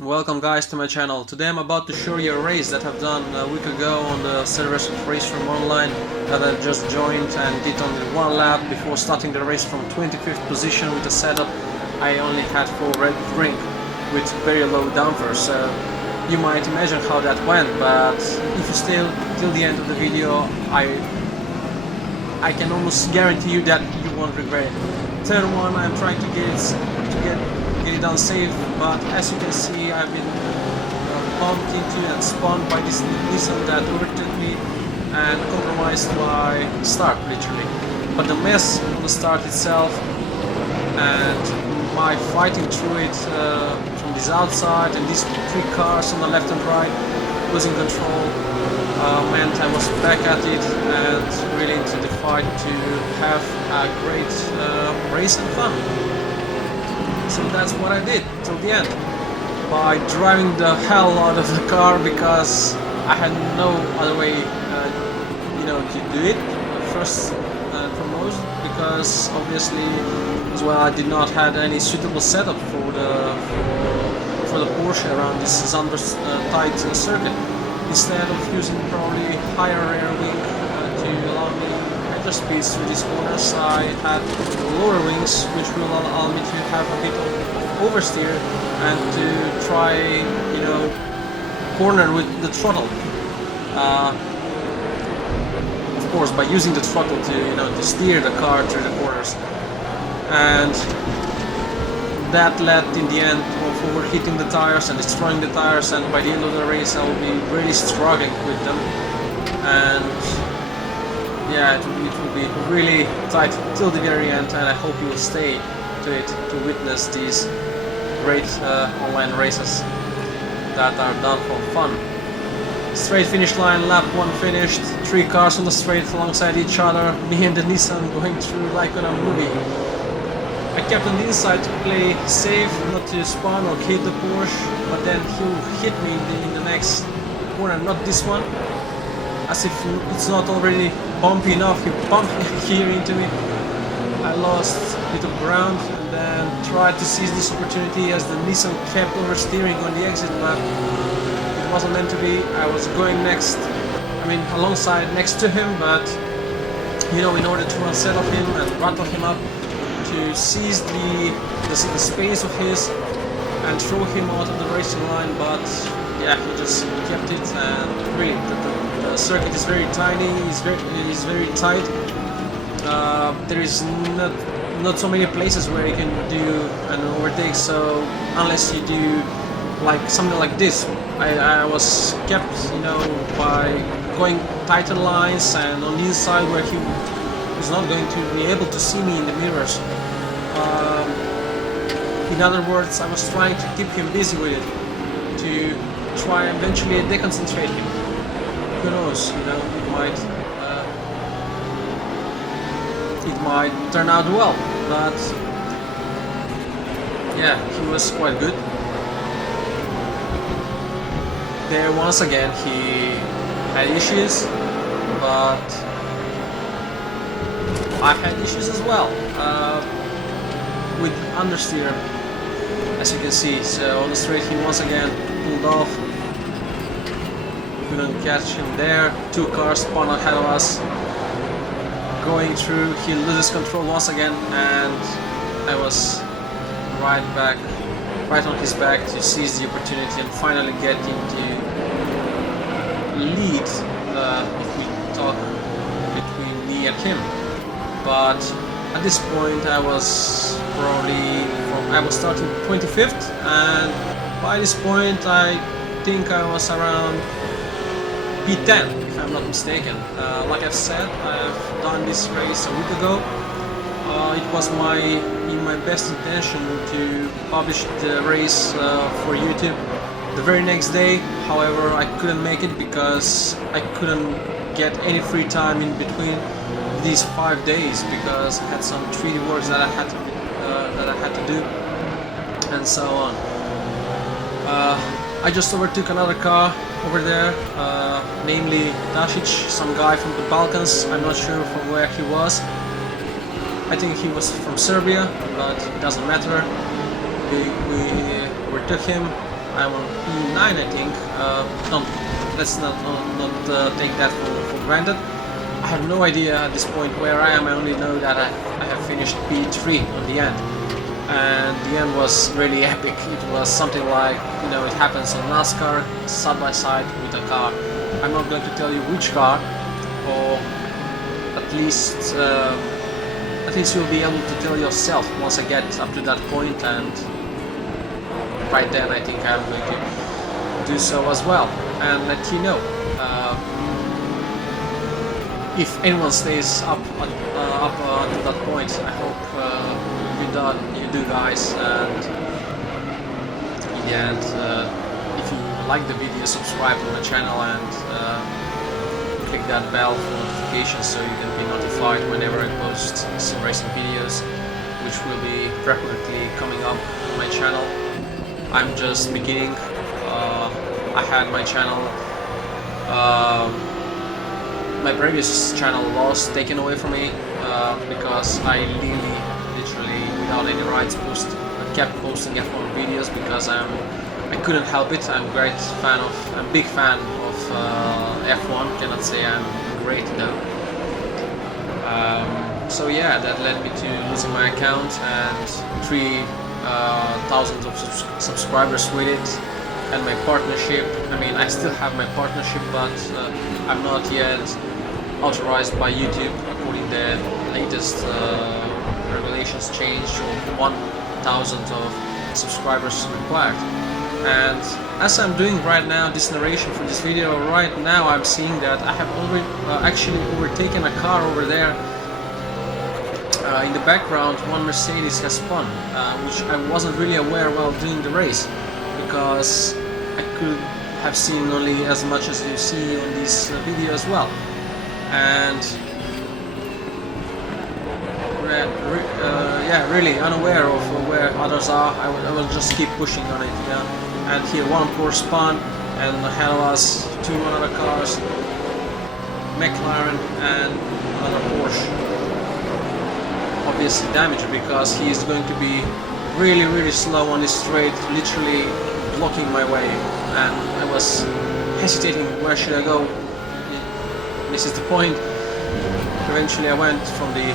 Welcome guys to my channel. Today I'm about to show you a race that I've done a week ago on the servers of RaceRoom Online that I just joined and did only one lap before starting the race from 25th position with a setup I only had for red ring with very low downforce. So you might imagine how that went, but if you stay till the end of the video, I can almost guarantee you that you won't regret it. Third one, I'm trying to get it done safe, but as you can see, I've been bumped into and spawned by this Nissan that overtook me and compromised my start, literally. But the mess on the start itself and my fighting through it from this outside and these three cars on the left and right, losing control, meant I was back at it and really into the fight to have a great race and fun. So that's what I did till the end, by driving the hell out of the car because I had no other way, to do it. First and foremost, because obviously as well I did not have any suitable setup for the Porsche around this Zandvoort tight circuit. Instead of using probably higher rear wing to allow me better speeds through these corners, I had lower wings, which will allow me to have a bit of oversteer and to try, corner with the throttle. Of course, by using the throttle to steer the car through the corners, and that led in the end of overheating the tires and destroying the tires, and by the end of the race I will be really struggling with them, and yeah, it will be really tight till the very end, and I hope you will stay to it to witness these great online races that are done for fun. Straight finish line, lap 1 finished, 3 cars on the straight alongside each other, me and the Nissan going through like on a movie. I kept on the inside to play safe, not to spawn or hit the Porsche, but then he'll hit me in the next corner, not this one. As if it's not already bumpy enough, he bumped me here into it. I lost a bit of ground and then tried to seize this opportunity as the Nissan kept oversteering on the exit lap. It wasn't meant to be. I was going alongside next to him, but in order to unsettle him and rattle him up, to seize the space of his and throw him out of the racing line, but yeah, he just kept it, and really the circuit is very tiny, it is very tight. There is not so many places where you can do an overtake, so unless you do like something like this, I was kept by going tighter lines and on the inside where he was not going to be able to see me in the mirrors. In other words, I was trying to keep him busy with it, to try and eventually deconcentrate him. Who knows, it might turn out well, but yeah, he was quite good. There once again he had issues, but I had issues as well with understeer, as you can see. So on the straight he once again pulled off, couldn't catch him there. 2 cars spun ahead of us, going through, he loses control once again, and I was right on his back to seize the opportunity and finally get into lead, if we talk between me and him. But at this point I was starting 25th, and by this point I think I was around P10, if I'm not mistaken. Like I've said, I've done this race a week ago. It was in my best intention to publish the race for YouTube the very next day. However, I couldn't make it because I couldn't get any free time in between these 5 days, because I had some treaty works that I had to do, and so on. I just overtook another car over there, namely Dasic, some guy from the Balkans. I'm not sure from where he was. I think he was from Serbia, but it doesn't matter. We overtook him, I'm on P9, I think. Don't, let's not take that for granted. I have no idea at this point where I am. I only know that I have finished P3 on the end, and the end was really epic. It was something like, you know, it happens on NASCAR side by side with a car. I'm not going to tell you which car, or at least you'll be able to tell yourself once I get up to that point, and right then I think I'm going to do so as well and let you know. If anyone stays up until that point, I hope you do, guys. And in the end, if you like the video, subscribe to my channel and click that bell for notifications so you can be notified whenever I post sim racing videos, which will be frequently coming up on my channel. I'm just beginning. I had my channel, my previous channel was taken away from me because I literally without any rights kept posting F1 videos because I couldn't help it. I'm a big fan of F1. Cannot say I'm great though. So yeah, that led me to losing my account and 3,000 of subscribers with it, and my partnership. I mean, I still have my partnership, but I'm not yet authorized by YouTube according to the latest regulations change of 1,000 of subscribers required. And as I'm doing right now this narration for this video, right now I'm seeing that I have already actually overtaken a car over there. In the background, one Mercedes has spun, which I wasn't really aware while doing the race, because I could have seen only as much as you see on this video as well. And yeah, really unaware of where others are. I will just keep pushing on it, yeah. And here one Porsche spun, and ahead of us two other cars, McLaren and another Porsche. Obviously damaged because he is going to be really slow on this straight, literally blocking my way, and I was hesitating, where should I go? This is the point. Eventually I went from the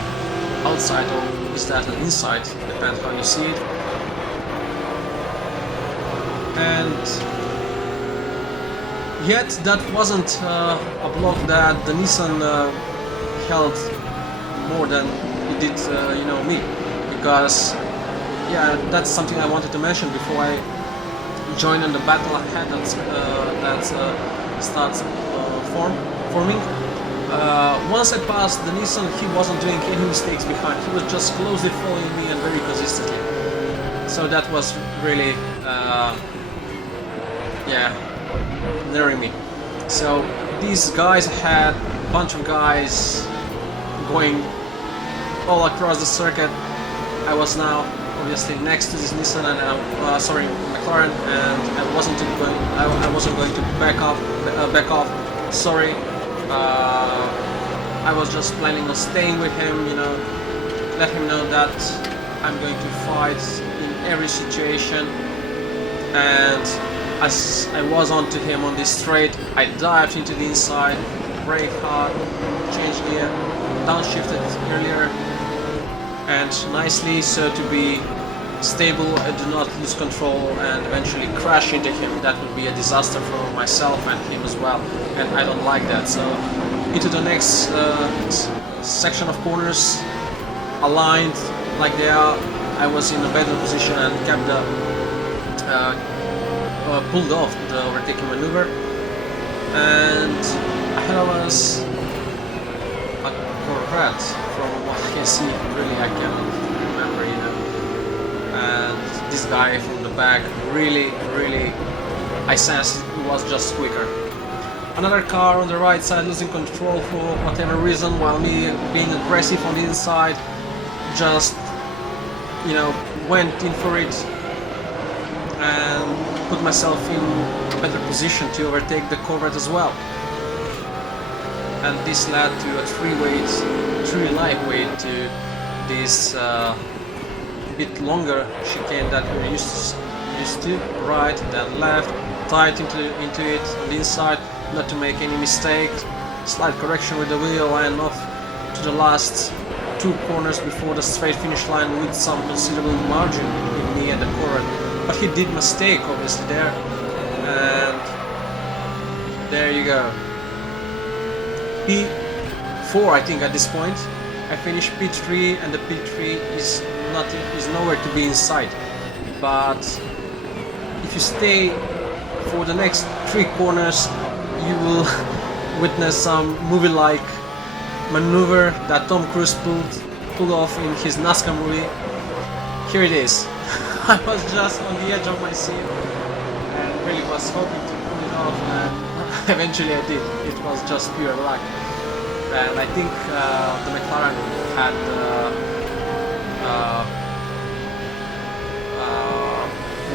outside, or is that an inside, depends how you see it. And yet that wasn't a block that the Nissan held more than it did, you know, me, because yeah, that's something I wanted to mention before I join in the battle ahead that starts forming. Once I passed the Nissan, he wasn't doing any mistakes behind. He was just closely following me and very consistently. So that was really, yeah, nearing me. So these guys had a bunch of guys going all across the circuit. I was now obviously next to this Nissan and sorry, McLaren, and I wasn't going to back off. Sorry. I was just planning on staying with him, you know, let him know that I'm going to fight in every situation. And as I was onto him on this straight, I dived into the inside, braked hard, changed gear, downshifted earlier, and nicely so to be stable and do not lose control and eventually crash into him. That would be a disaster for myself and him as well, and I don't like that. So into the next section of corners, aligned like they are, I was in a better position and kept the pulled off the overtaking maneuver, and ahead of us a Corvette. From what I can see, really I cannot remember, you know. And this guy from the back, really I sensed he was just quicker. Another car on the right side losing control for whatever reason, while me being aggressive on the inside, just, you know, went in for it and put myself in a better position to overtake the Corvette as well. And this led to a three lightweight to this bit longer chicane that we're used used to, right, then left, tight into it on the inside, not to make any mistakes, slight correction with the wheel and off to the last 2 corners before the straight finish line with some considerable margin in me and the corner. But he did mistake obviously there, and there you go. P4 I think at this point. I finished P3 and the P3 is nowhere to be in sight. But if you stay for the next 3 corners, you will witness some movie-like maneuver that Tom Cruise pulled off in his NASCAR movie. Here it is. I was just on the edge of my seat and really was hoping to pull it off, and eventually I did. It was just pure luck. And I think the McLaren had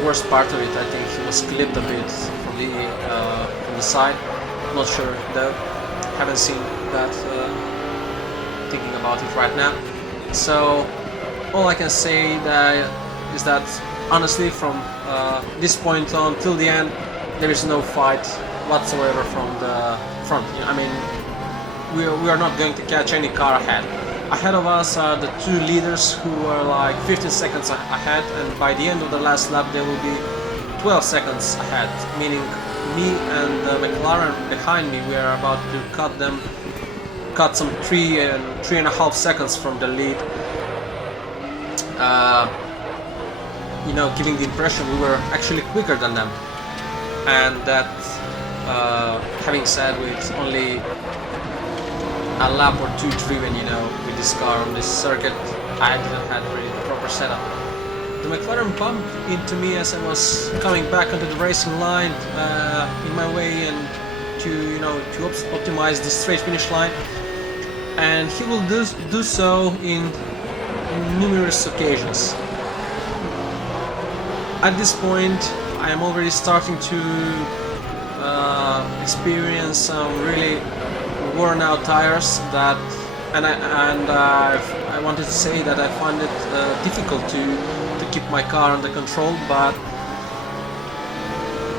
worst part of it. I think he was clipped a bit from the side. Not sure though. Haven't seen that. Thinking about it right now. So all I can say is that honestly, from this point on till the end, there is no fight whatsoever from the front. I mean, we are not going to catch any car ahead. Ahead of us are the 2 leaders who are like 15 seconds ahead, and by the end of the last lap they will be 12 seconds ahead, meaning me and the McLaren behind me, we are about to cut some 3.5 seconds from the lead. You know, giving the impression we were actually quicker than them. And that, having said, with only a lap or 2 driven, you know, with this car on this circuit, I didn't have really the proper setup. The McLaren bumped into me as I was coming back onto the racing line in my way and to optimize the straight finish line, and he will do so in numerous occasions. At this point, I am already starting to experience some really worn out tires and I wanted to say that I find it difficult to keep my car under control, but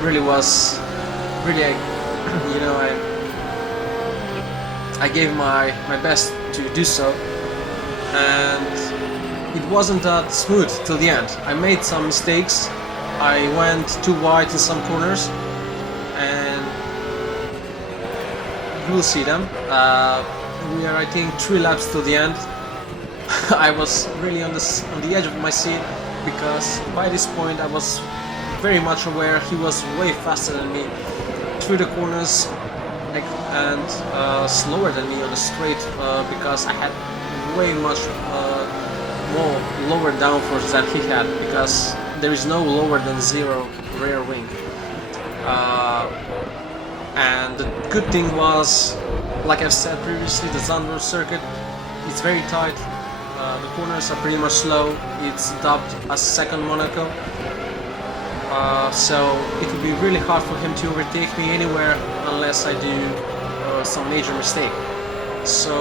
really was you know, I gave my best to do so, and it wasn't that smooth till the end. I made some mistakes. I went too wide in some corners, and you will see them. We are, I think, 3 laps till the end. I was really on the edge of my seat, because by this point I was very much aware he was way faster than me through the corners and slower than me on the straight, because I had way much more lower downforce than he had, because there is no lower than 0 rear wing. And the good thing was, like I've said previously, the Zandvoort circuit, it's very tight. The corners are pretty much slow. It's dubbed as second Monaco. So it would be really hard for him to overtake me anywhere unless I do some major mistake. So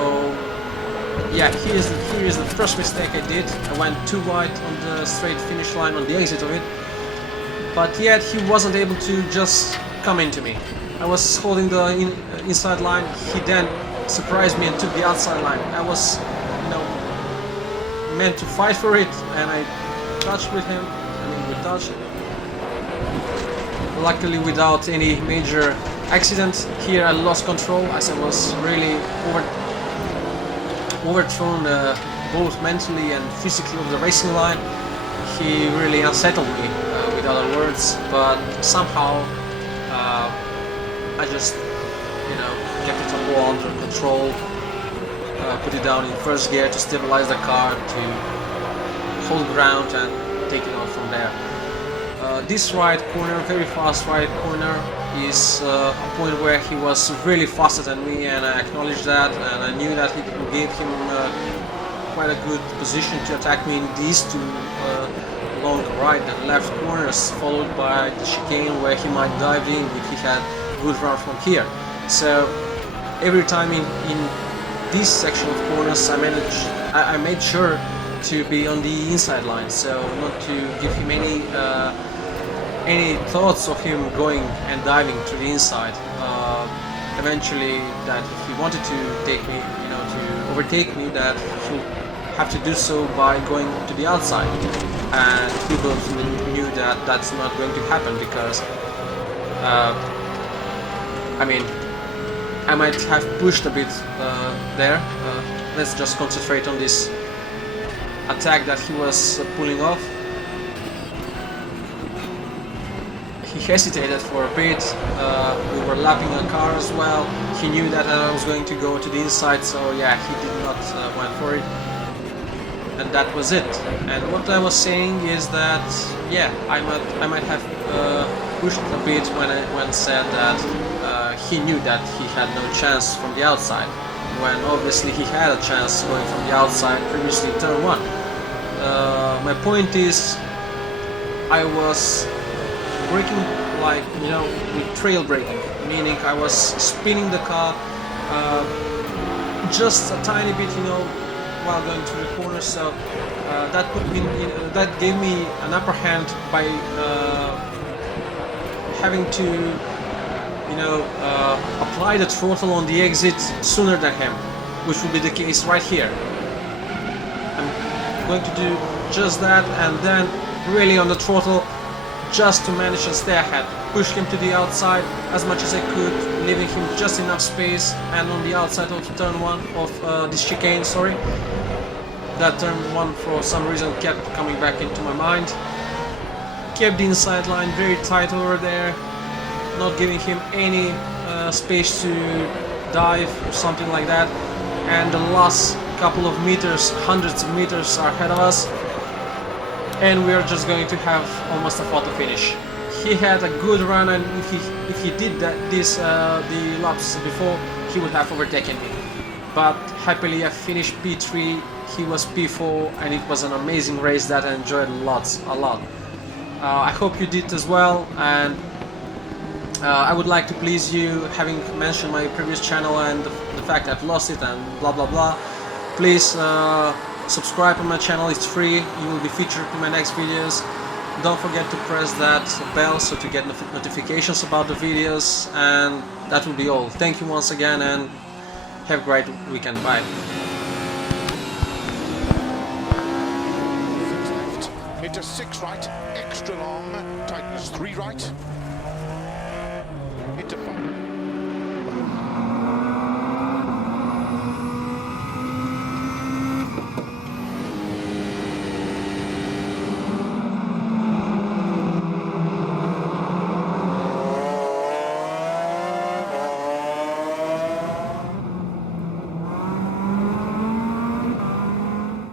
yeah, here is the first mistake I did. I went too wide on the straight finish line on the exit of it, but yet he wasn't able to just come into me. I was holding the inside line. He then surprised me and took the outside line. I was, you know, meant to fight for it, and I touched with him. I mean, we touched. Luckily, without any major accident. Here I lost control as I was really overthrown both mentally and physically over the racing line. He really unsettled me, with other words, but somehow I just, you know, kept it all under control, put it down in first gear to stabilize the car, to hold ground and take it on from there. This right corner, very fast right corner, is a point where he was really faster than me, and I acknowledged that, and I knew that it gave him quite a good position to attack me in these two long right and left corners, followed by the chicane where he might dive in if he had good run from here. So every time in this section of corners I made sure to be on the inside line, so not to give him any any thoughts of him going and diving to the inside. Eventually, that if he wanted to take me, you know, to overtake me, that he'll have to do so by going to the outside. And we both knew that that's not going to happen because, I mean, I might have pushed a bit there. Let's just concentrate on this attack that he was pulling off. He hesitated for a bit. We were lapping a car as well. He knew that I was going to go to the inside, so yeah, he did not went for it. And that was it. And what I was saying is that yeah, I might have pushed a bit when I said that he knew that he had no chance from the outside, when obviously he had a chance going from the outside previously in turn 1. My point is, I was braking, like, you know, with trail braking, meaning I was spinning the car just a tiny bit, you know, while going to the corner, so that put me that gave me an upper hand by having to, you know, apply the throttle on the exit sooner than him, which will be the case right here. I'm going to do just that, and then really on the throttle, just to manage and stay ahead. Push him to the outside as much as I could, leaving him just enough space, and on the outside of turn 1 of this chicane, sorry. That turn 1 for some reason kept coming back into my mind. Kept the inside line very tight over there, not giving him any space to dive or something like that. And the last couple of meters, hundreds of meters are ahead of us, and we are just going to have almost a photo finish. He had a good run, and if he did the laps before, he would have overtaken me. But happily I finished P3, he was P4, and it was an amazing race that I enjoyed a lot. I hope you did as well, and I would like to please you, having mentioned my previous channel and the fact I've lost it and blah blah blah. Please subscribe on my channel, it's free, you will be featured in my next videos. Don't forget to press that bell so to get notifications about the videos, and that will be all. Thank you once again, and have a great weekend. Bye. 6 left, into 6 right, extra long, tightens 3 right, into 5.